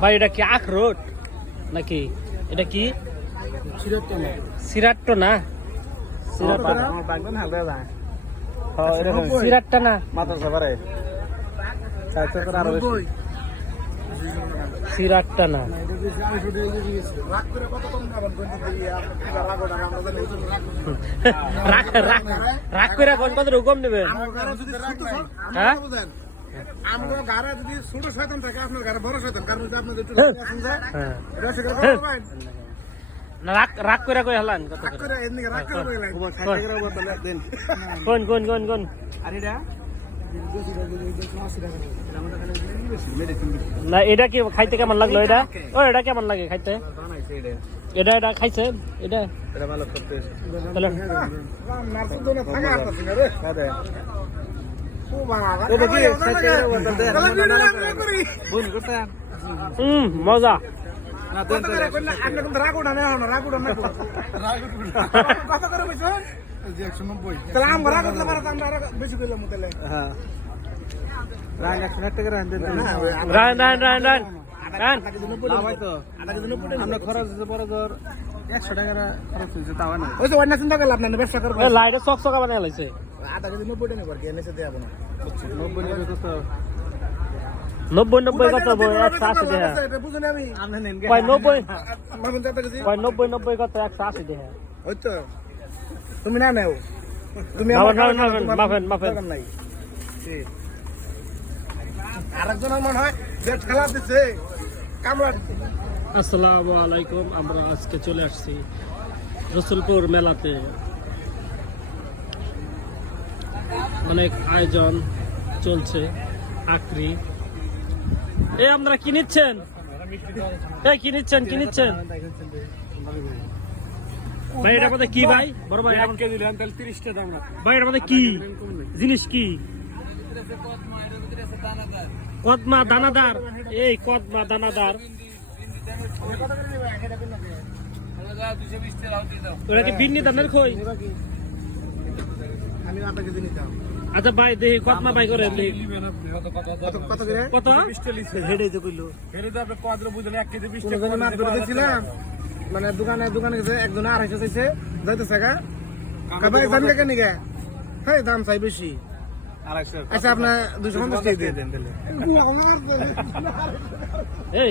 ভাই এটা কি আখরোট নাকি? এটা কি? সিরাট্টো না সিরাট্টো না হ্যাঁ, সিরাটটা না মাথা করে আরও বেশি। সিরাটটা না রাখ রাখ রাখ করে কোন কত রকম নেবেন হ্যাঁ? আমরা গাড়া যদি ছোট শয়তান থাকে আপনার গাড়া বড় শয়তান। কারণ আপনাদের হ্যাঁ। করবেন না, রাখ রাখ করে কই হলান কত করে এমনি রাগ করে তাহলে দেন। কোন কোন কোন কোন? আর এটা? না এটা কি খাইতে কেমন লাগল এটা? ও এটা কেমন লাগে খাইতে? এটা। এটা খাইছে? এটা? এটা ভালো করতে তাহলে মজা না দেন কত করে কইনা আপনি কোন রাগ উঠা না হন রাগ উঠা না রাগ উঠা কত করে বুঝছেন 190 তাহলে আম রাগ উঠলে পারে আমরা খরচ বড় ধর একশো টাকা খরচ হয়েছে তাও না ওই যে অন্য চিন্তা করলাম না ব্যবসা করব লাইটে চক চকা বানাই লাইছে আধা কেজি নব্বই টাকা করে এনেছে দেবো না নব্বই টাকা কত নব্বই নব্বই কত বই একশো আশি দেহা এটা বুঝুন আমি আপনি নেন গে। কয় নব্বই মামুন চারটা কেজি কয় নব্বই নব্বই কত একশো আশি দেহা ওই তো তুমি না নেও তুমি না, আমার না, খাও না, না, না, তোমার মাফেন, মাফেন। দরকার নাই আরেকজনের মনে হয় যে ঠেলা দিচ্ছে কামড়া দিচ্ছে আসসালামু আলাইকুম আমরা আজকে চলে আসছি রসুলপুর মেলাতে অনেক আয়োজন চলছে আক্রি এ আপনারা কি নিচ্ছেন? এই কি নিচ্ছেন কি নিচ্ছেন? ভাই এটার মধ্যে কি ভাই? বড় ভাই এটার মধ্যে- ভাই এটার মধ্যে কি? জিনিস কি? কদমা দানাদার। এই কদমা দানাদার। কি বিন্নি দানের খই? আমি আধা কেজি নিতাম আচ্ছা ভাই দেখি কদমা ভাই করে দেখি। কত কত করে? কত? হেডে তো কইলো কোনো জনে মাছ ধরে দেখছিলাম। মানে দোকানে দোকানে গেছে একজনে আড়াইশো চাইছে যাইতেছে গা। কাবাই দাম কে কেন গে? হ্যাঁ দাম চাই বেশি। আচ্ছা আপনার দুশো পঞ্চাশ টাকা দিয়ে দেন এই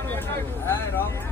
দিবেন।